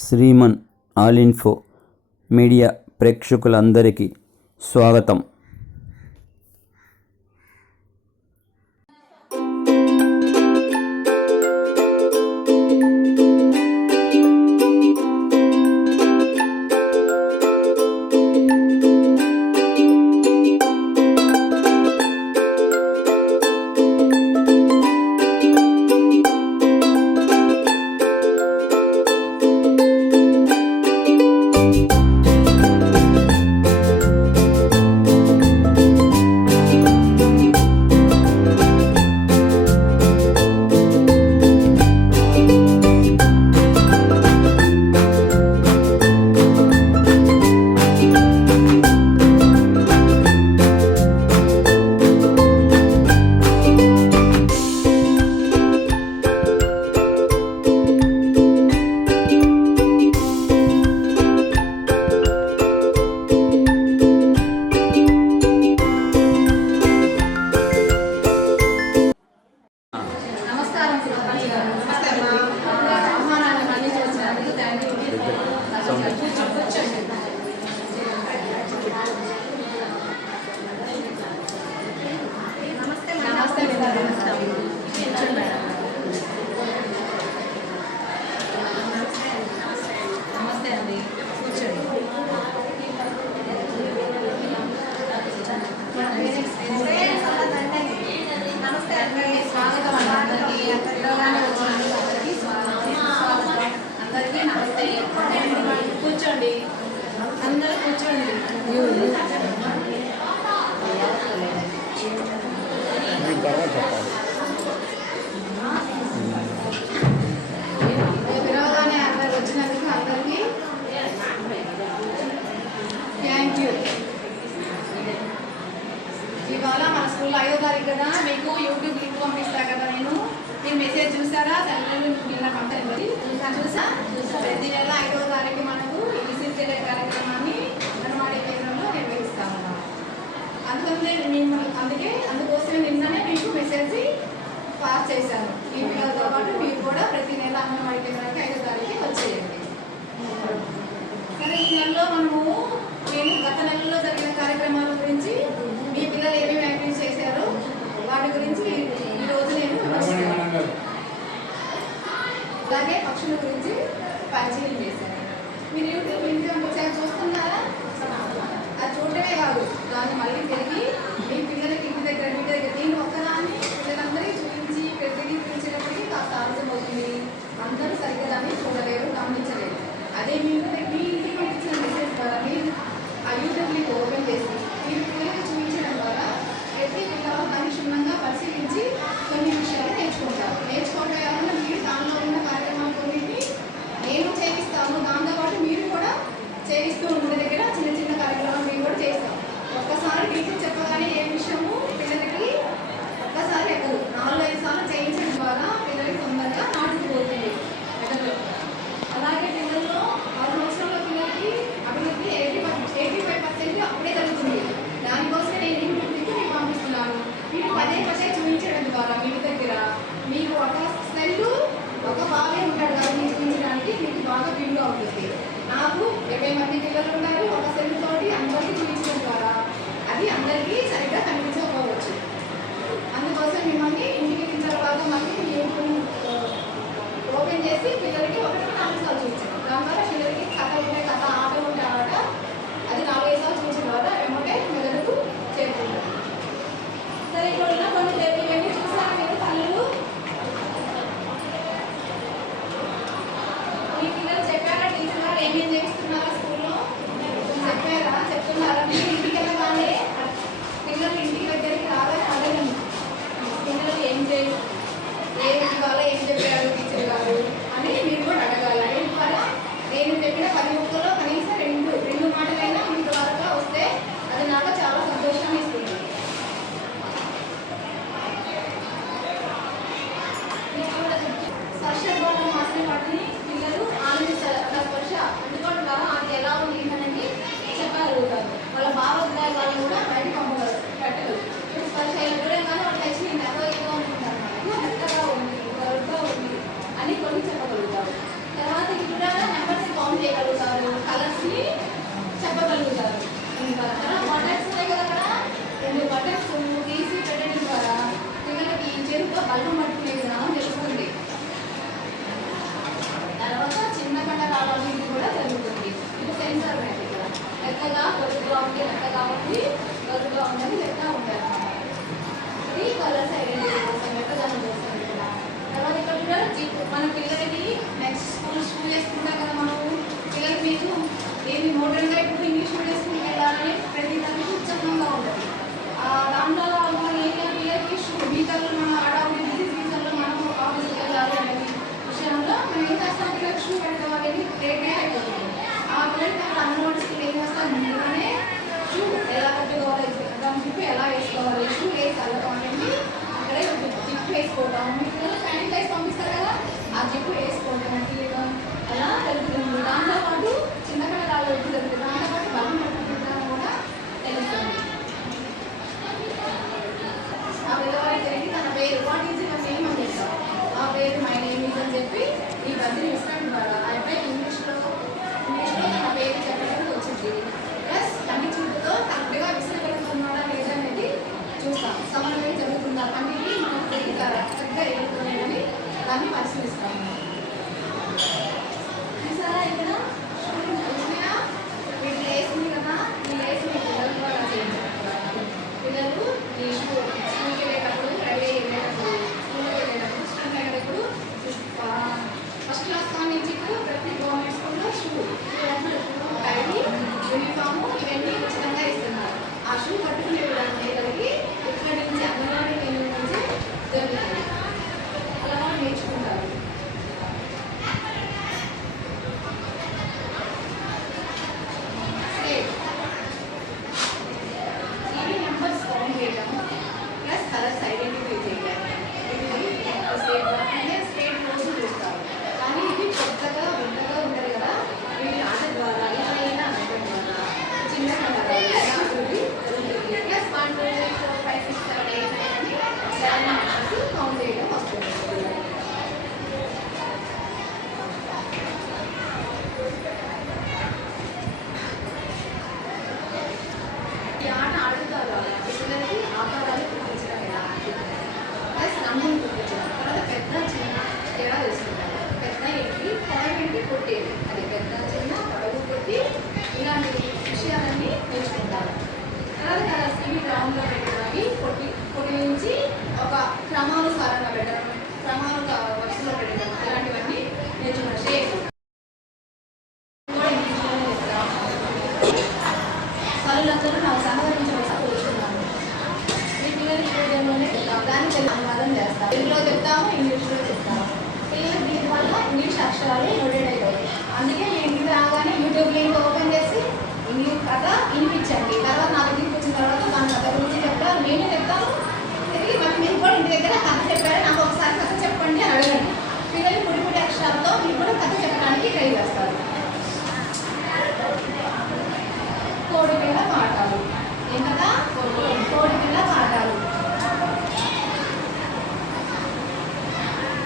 Shriman all info media ప్రేక్షకులందరికీ స్వాగతం. కూర్చోండి, అందరూ కూర్చోండి. పిలవగానే అందరు వచ్చినందుకు అందరికీ థ్యాంక్ యూ. ఇవాళ మన స్కూల్లో 5వ తారీఖు కదా, మీకు యూట్యూబ్ లింక్ పంపిస్తా కదా. మీరు మెసేజ్ చూసారా? తల్లిదండ్రులు పంపండి. చూసా ప్రతి నెల 5వ తారీఖు మనకు ఈసీసీ కార్యక్రమాన్ని అంగన్వాడీ కేంద్రంలో నిర్వహిస్తాము. అందుకోసమే నిన్ననే మీకు మెసేజ్ పాస్ చేశాను. మీ పిల్లలతో పాటు మీరు కూడా ప్రతి నెల అంగన్వాడీ కేంద్రానికి 5వ తారీఖు వచ్చేయండి. సరే, ఈ నెలలో నేను గత నెలలో జరిగిన కార్యక్రమాల గురించి, మీ పిల్లలు ఏమేమి యాక్టివిటీస్ చేశారో వాటి గురించి ఈరోజు నేను వివరిస్తాను. అలాగే పక్షుల గురించి పరిచయం చేశాను. మీరు యూట్యూబ్ లింక్ చూస్తున్నారా? అది చూడటమే కాదు, దాన్ని మళ్ళీ తిరిగి మీ పిల్లలకి ఇంటి దగ్గర నేను ఒక్కదాన్ని పిల్లలందరికీ చూపించి తిరిగి చూపించేటప్పటికీ కాస్త ఆలస్యం అవుతుంది. అందరూ సరిగ్గా దాన్ని చూడలేరు, గమనించలేరు. అదే మీ ఇంటికి పంపించిన మెసేజ్ ద్వారా మీరు ఆ యూట్యూబ్ లింక్ ఓపెన్ చేసి మీరు పిల్లలకి చూపించడం ద్వారా ప్రతి పిల్లలు దాన్ని క్షుణ్ణంగా పరిశీలించి కొన్ని విషయాలు నేర్చుకోవడమే కాకుండా మీరు దానిలో ఉన్న కార్యక్రమాలు కొన్నింటిని నేను చేయిస్తాను. దాంతోపాటు మీరు కూడా చేయిస్తూ ఉండే దగ్గర చిన్న చిన్న కార్యక్రమాలు మీరు కూడా చేస్తాం. ఒక్కసారి టీచర్ చెప్పగానే ఏ విషయము పిల్లలకి ఒక్కసారి ఎక్కదు. 4-5 సార్లు చేయించడం ద్వారా పిల్లలకి తొందరగా నాటుకుపోతుంది ఎక్కడో. అలాగే పిల్లల్లో 6 సంవత్సరాల పిల్లలకి అభివృద్ధి 85% అప్పుడే జరుగుతుంది. దానికోసమే నేను యూట్యూబ్ లింక్ మీకు పంపిస్తున్నాను. మీరు పదే చూపించడం ద్వారా మీ దగ్గర మీకు ఒక సెల్ ఒక బాగా ఉంటాడు కదా, మీరు చూపించడానికి మీకు బాగా వీలుగా ఉంటుంది. నాకు 20 మంది పిల్లలు ఉన్నారు. ఒక సెల్ తోటి అందరికీ చూపించడం ద్వారా అది అందరికీ సరిగ్గా కనిపించకపోవచ్చు. అందుకోసం మిమ్మల్ని ఇంటికి తిన్న తర్వాత మళ్ళీ మీ యూట్యూబ్ ఓపెన్ చేసి పిల్లలకి 1-4 సార్లు చూపించాను. దాని ద్వారా పిల్లలకి కథ ఉంటే కథ, ఆట ఉంటే ఆట, అది 4-5 సార్లు చూపించడం ద్వారా ఏమంటే మెదడుకు చేరుకుంటారు. సరే, ఇక్కడ ఉన్న కొన్ని ఇవన్నీ చూసారా మీరు? తల్లులు మీ పిల్లలు చెప్పారా? టీచర్ గారు ఏమేం చేస్తున్నారా స్కూల్లో చెప్తున్నారా? మీరు ఇంటికి వెళ్ళగానే పిల్లలు ఇంటికి దగ్గరికి రాగానే అడగండి, పిల్లలు ఏం ఇవాళ ఏం చెప్పారు టీచర్ గారు అని మీరు కూడా అడగాలి. ద్వారా నేను చెప్పిన 10 ముక్కల్లో కనీసం రెండు మాటలైనా మీ ద్వారా వస్తే అది నాకు చాలా సంతోషాన్ని ఇస్తుంది. స్పర్శ ద్వారా మాత్రమే వాటిని పిల్లలు ఆనందిస్తారు. స్పర్శ అందుకోవడం ద్వారా అది ఎలా ఉంది అనేది చెప్పగలుగుతారు. వాళ్ళ భావోద్వేగాలను కూడా బయటకు పెట్టగలరు. స్పర్శ చూడగానే వాళ్ళు తెచ్చింది అదో ఏదో అనుకుంటారు. మెత్తగా ఉంది, గరుగ్గా ఉంది, కూడా జరుగుతుంది. ఇది సెన్సార్ మ్యాట్ ఇక్కడ మెత్తగా గరుగ్గా ఉంటే మెత్తగా ఉంది, గరుగ్గా ఉందని మెత్తగా ఉంటాయి అన్నమాట. ఇది కలర్స్ ఐడెంటిటీ కోసం మెత్తదనం కోసం ఇక్కడ. తర్వాత ఇక్కడ కూడా మన పిల్లలకి నెక్స్ట్ స్కూల్ వేసుకుంటాం కదా మనము. పిల్లలకి మీకు ఏమి మోడర్న్గా ఇప్పుడు ఇంగ్లీష్ మీడియం స్కూల్కి వెళ్ళాలని ప్రతి దానికి ఉత్సాహంగా ఉంటుంది. దాంట్లో మనం ఏదైనా పిల్లలకి వీకర్లో మనం ఆడాలి డిసీజ్ వీకర్లో మనం ఆఫీస్కి వెళ్ళాలి అనేది విషయంలో మనం ఏం చేస్తాం, పిల్లలకి షూ పెట్టడం అనేది రేట్ అయిపోతుంది. ఆ పిల్లలకి అక్కడ అంగన్వాడీ స్కూల్ ఏం చేస్తాం, ముందుగానే షూ ఎలా కట్టుకోవాలి, దాని జిప్పు ఎలా వేసుకోవాలి, షూ వేసి వెళ్ళడం అనేది అక్కడే జిప్పు వేసుకోవడం. మీకు ప్యాంట్ వేసి పంపిస్తారు కదా, ఆ జిప్పు వేసుకోవడం అలా జరుగుతుంది. దాంతోపాటు చిన్న పిల్లలు జరుగుతుంది, దాంతోపాటు బలం పట్టుకుంటాం కూడా తెలుస్తుంది. ఆ పిల్లవాడికి తెలిసి తన పేరు వాట్ ఈజ్ యువర్ నేమ్ అని చెప్తాం. ఆ పేరు మై నేమ్ ఈజ్ అని చెప్పి ఈ బదిలీ ఇస్తాను ద్వారా ఆ అబ్బాయి ఇంగ్లీష్లో తన పేరు చెప్పడం వచ్చింది. ప్లస్ అన్ని చూపుతో కరెక్ట్గా విసిరగలుగుతున్నాడా లేదా అనేది చూస్తాం. సమన్వయం జరుగుతుందా అన్నిటి మనం తెలియతారా చక్కగా ఎదుగుతున్నాయని దాన్ని పరిశీలిస్తాము. చూసారా ఇక్కడ వీటి లేసింది కదా, ఈ లేసి మీ పిల్లలు కూడా చేయండి. పిల్లలు ఈ స్కూల్కి వెళ్ళేటప్పుడు రెడీ వెళ్ళేటప్పుడు స్కూల్కి వెళ్ళేటప్పుడు స్కూల్కి వెళ్ళేటప్పుడు ఫస్ట్ క్లాస్ నుంచి ప్రతి గవర్నమెంట్ స్కూల్లో షూ టైలీ యూనిఫాము ఇవన్నీ ఉచితంగా ఇస్తున్నారు. ఆ షూ కట్టుకునే పిల్లలకి ఇక్కడి నుంచి అంగన్వాడీ కేంద్రం నుంచి జరుగుతుంది. అలా వాళ్ళు నేర్చుకుంటారు. ఇవి నెంబర్స్ కౌంట్ చేయడం ప్లస్ కలర్స్ ఐడెంటిఫై చేయడం. స్టేట్ రోజు చూస్తారు, కానీ ఇది పెద్దగా పెద్దగా ఉంటుంది కదా. వీటి ఆట ద్వారా ఏదైనా అనడం ద్వారా చిన్న జరుగుతుంది. ప్లస్ 1 2 3 4 5 6 7 8 9 అని 7 నెంబర్స్ కౌంట్ చేయడం వస్తుంది. ఈ ఆట ఆడుతారు పిల్లలకి ఆకారాలు గుర్తించడం ఎలా, ప్లస్ రంగులు గుర్తించడం. తర్వాత పెద్ద చిన్న తేడా తెలుసుకుంటారు. పెద్ద ఏంటి, పొడవు ఏంటి, కొట్టేది. అది పెద్ద చిన్న పొడవు కొట్టి ఇలాంటి విషయాలన్నీ నేర్చుకుంటారు. తర్వాత కలర్స్ ఇవి గ్రౌండ్లో పెట్టడానికి కొట్టించి ఒక క్రమానుసారంగా పెట్టడం, క్రమాలుగా వరుసలో పెట్టడం, ఇలాంటివన్నీ నేర్చుకుంటారు. షేప్ వాళ్ళందరూ నాకు సహకరించవలసి కూర్చున్నాను. మీ పిల్లలకి పూజలోనే చెప్తాము, దానికి అనువాదం చేస్తాం. తెలుగులో చెప్తాము, ఇంగ్లీష్లో చెప్తాము. పిల్లలకి దీనివల్ల ఇంగ్లీష్ అక్షరాలు నోటెడ్ అయిపోతాయి. అందుకే మీ ఇంటికి రాగానే యూట్యూబ్ లింక్ ఓపెన్ చేసి ఇంగ్లీష్ కథ వినిపించండి. తర్వాత నా దగ్గరికి వచ్చిన తర్వాత మన కథ గురించి చెప్తాను, నేనే చెప్తాను. తిరిగి మళ్ళీ మీరు కూడా ఇంటి దగ్గర కథ చెప్పారు, నాకు ఒకసారి కథ చెప్పండి అని అడగండి. పిల్లలు పొడి అక్షరాలతో మీరు కూడా కథ చెప్పడానికి ట్రై చేస్తారు. కోడి పిల్ల పాఠాలు ఏం కదా, కోడి పిల్ల పాఠాలు.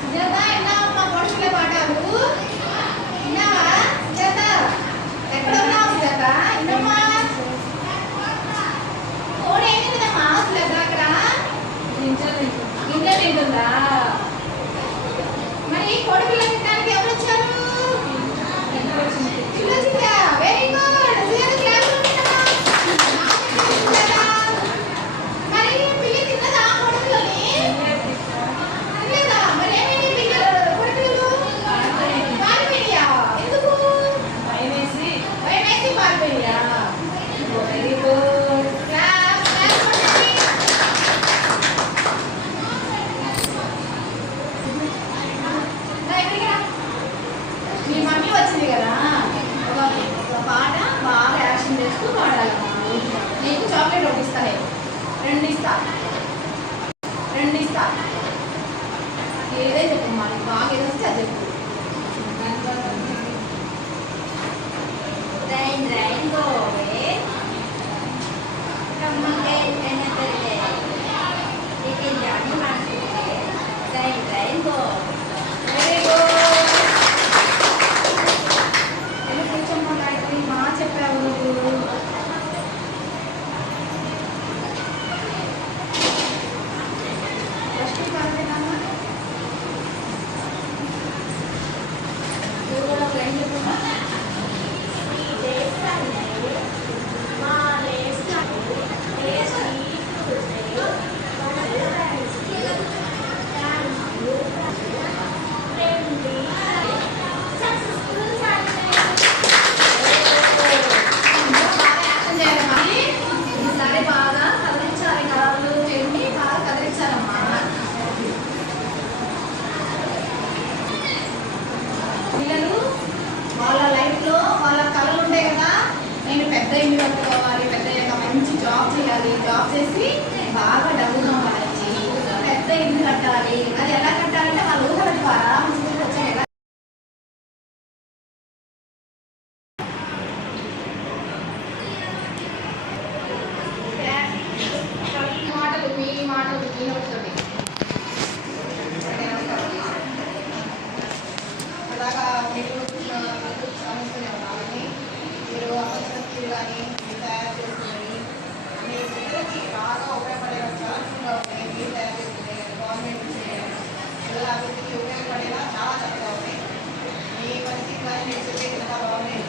సుజాత విన్నావమ్మా కోడి పిల్ల పాఠాలు? విన్నావా సుజాత? ఎక్కడ ఉన్నావు సుజాత? విన్నమ్మా కోడి ఏం తింటుందమ్మా సుజాత? అక్కడ గింజలు తింటుందా? మరి కోడి పిల్ల తినడానికి ఎవరు వచ్చారు? Very good. మరి పిల్లి తిన్నదా కొడుకులని? లేదా? మరి ఏమైంది పిల్లలు కొడుకులు? పారిపోయా? ఎందుకు? భయమేసి పారిపోయా? Very good. క్లాస్ కొట్టండి. ఇక్కడికి రా. మీ మమ్మీ వచ్చింది కదా, ఒక పాట బాగా యాక్షన్ చేస్తూ పాడాలమ్మా. నీకు చాక్లెట్ ఒకటి ఇస్తానే, 2 ఇస్తా. ఏదే చెప్పు మా నీకు బాగా ఏదో వస్తే అది చెప్పు. Very good. కూర్చోమ్మా గాయత్రి, బాగా చెప్పావు నువ్వు. ఫస్ట్ కాదేనమ్మా నువ్వు కూడా ఫ్రెండ్ చెప్పమ్మా. పెద్ద ఇల్లు కట్టుకోవాలి, పెద్ద అయ్యాక మంచి జాబ్ చేయాలి, జాబ్ చేసి బాగా డబ్బు సంపాదించి పెద్ద ఇల్లు కట్టాలి. అది ఎలా కట్టాలంటే వాళ్ళ ఊహల ద్వారా మంచి వచ్చాయి కదా. మీ మాటలు మీ నోటితోటి అలాగా మీరు సమస్యలు ఉన్నారని మీరు అసలు కానీ తయారు చేసుకుని మీరు పిల్లలకి బాగా ఉపయోగపడే చాలా ఉన్నాయి. మీరు తయారు చేసుకునే గవర్నమెంట్ పిల్లల అభివృద్ధికి ఉపయోగపడేలా చాలా చక్కగా ఉన్నాయి. మీ పరిస్థితి కానీ నేను చెప్పే చాలా బాగున్నాయి.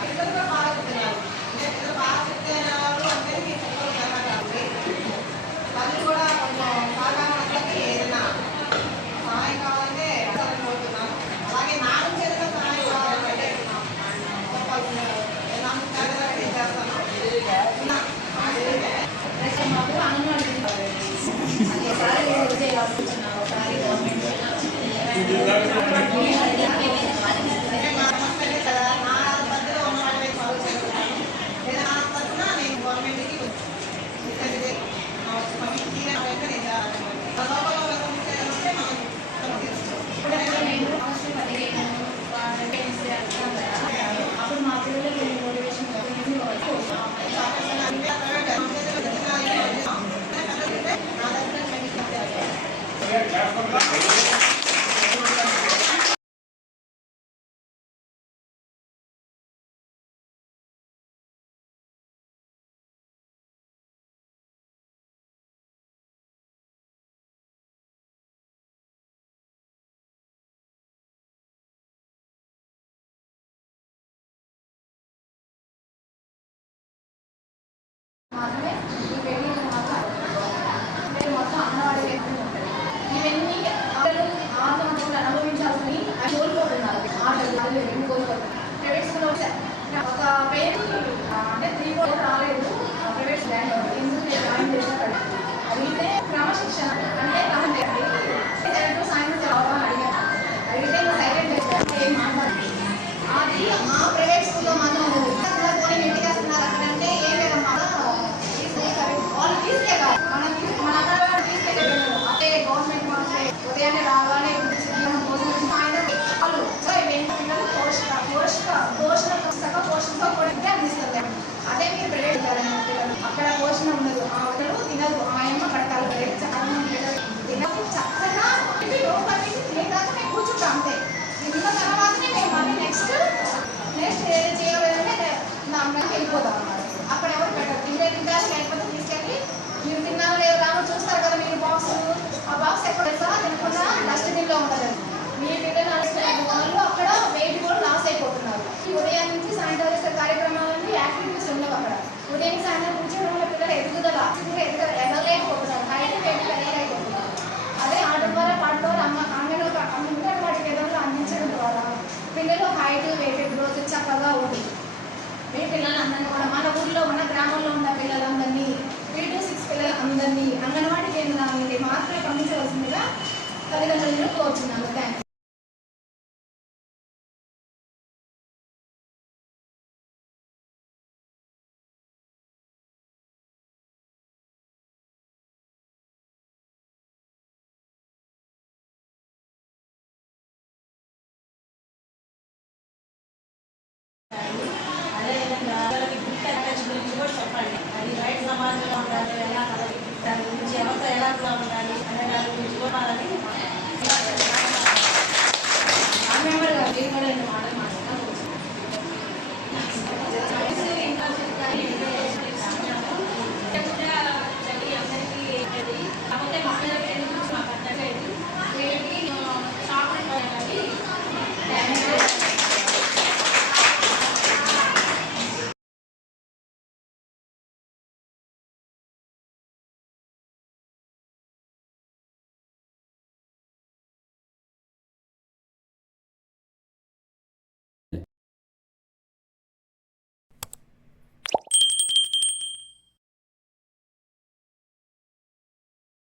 పిల్లలు కూడా బాగా చెప్తున్నారు. అంటే పిల్లలు బాగా చెప్తే వాళ్ళు అంటే మీ పిల్లలు చాలా కావాలి. వాళ్ళు కూడా కొంచెం బాగా వాళ్ళకి ఏదైనా సహాయం కావాలంటే అసలు కోరుతున్నాను. అలాగే నా నుంచి ఏదైనా సహాయం కావాలంటే చెప్పాల్సిన చేస్తాను. మాకు అంగన్వాడీ ఒకసారి గవర్నమెంట్ నా పద్ధతిలో ఉన్న వాళ్ళని ఫాలో చేస్తాను. లేదా నా పద్ధతిన నేను గవర్నమెంట్కి అప్పుడు మా పిల్లలకి మోటివేషన్ మాత్రమే ఈ పెళ్లి మాత్రం మొత్తం అన్నవాడి ఉంటుంది. ఇవన్నీ ఆటలు అనుభవించాల్సి అది కోల్పోతున్నారు. ఆటలు కోల్పోతున్నారు. ప్రైవేట్ స్కూల్లో ఒక పేరెంట్ అంటే 3 4 రాలేదు. ప్రైవేట్ స్కూల్ ఎందుకు జాయిన్ చేశారు అడిగితే క్రమశిక్షణ అంటే సాయంత్రం చదవాలని అడిగారు. అడిగితే సైలెంట్ చేస్తారు. ఏం మాట్లాడాలి అది మా ప్రైవేట్ స్కూల్లో మాత్రం ఉండదు. పోనీ ఇంటికి వస్తున్నారు అక్కడంటే ఏం లేదమ్మా వాళ్ళు తీసుకెళ్ళాలి. మన అక్కడ తీసుకెళ్ళలేదు. అంటే గవర్నమెంట్ మాత్రమే ఉదయాన్నే రాగానే వాళ్ళు పిల్లలు పోషణతో కూడా అందిస్తారు. అదే మీరు ప్రైవేట్ పిల్లలు అక్కడ పోషణ ఉండదు. ఆ పిల్లలు తినదు. ఆ అమ్మ కట్టాలి తినదు. చక్కగా దాకా మేము కూర్చుంటాం. అంతే తిన్న తర్వాతనే మేము మళ్ళీ నెక్స్ట్ ఏది చేయాలంటే దానికి వెళ్ళిపోతాం అన్నమాట. అక్కడ ఎవరు పెట్టారు. తింటారు లేకపోతే తీసుకెళ్ళి మీరు తిన్నారో లేదో రామో చూస్తారు కదా. మీరు ఆ బాక్స్ ఎక్కడ వెళ్తారో తినకుండా డస్ట్బిన్లో ఉండదు. మీ పిల్లలు వాళ్ళు అక్కడ వెయిట్ కూడా లాస్ అయిపోతున్నారు. ఉదయం నుంచి సాయంత్రం చేసే కార్యక్రమాలన్నీ యాక్టివిటీస్ ఉండవు అక్కడ. ఉదయం సాయంత్రం కూర్చోవడం వల్ల పిల్లలు ఎదగలేకపోతున్నారు. Height weight పెరగలేకపోతున్నారు. అదే ఆట ద్వారా పాట ద్వారా అంగన్వాడీ కేంద్రంలో అందించడం ద్వారా పిల్లలు హైట్ వెయిట్ గ్రోత్ చక్కగా ఉంది. మీ పిల్లలు అందరినీ కూడా మన ఊర్లో మన గ్రామంలో ఉన్న పిల్లలందరినీ 3 to 6 పిల్లలందరినీ అంగన్వాడీ కేంద్రానికి మాత్రమే పంపించవలసిందిగా తల్లిదండ్రులను కోరుచున్నాను. థ్యాంక్స్. అదేవిధంగా గురించి కూడా చెప్పండి. అది రైట్ సమాజంలో ఉండాలి, ఎలా దాని గురించి ఎవరితో ఎలా ఉండాలి అనే దాని గురించి కూడా మాట్లాడాలి.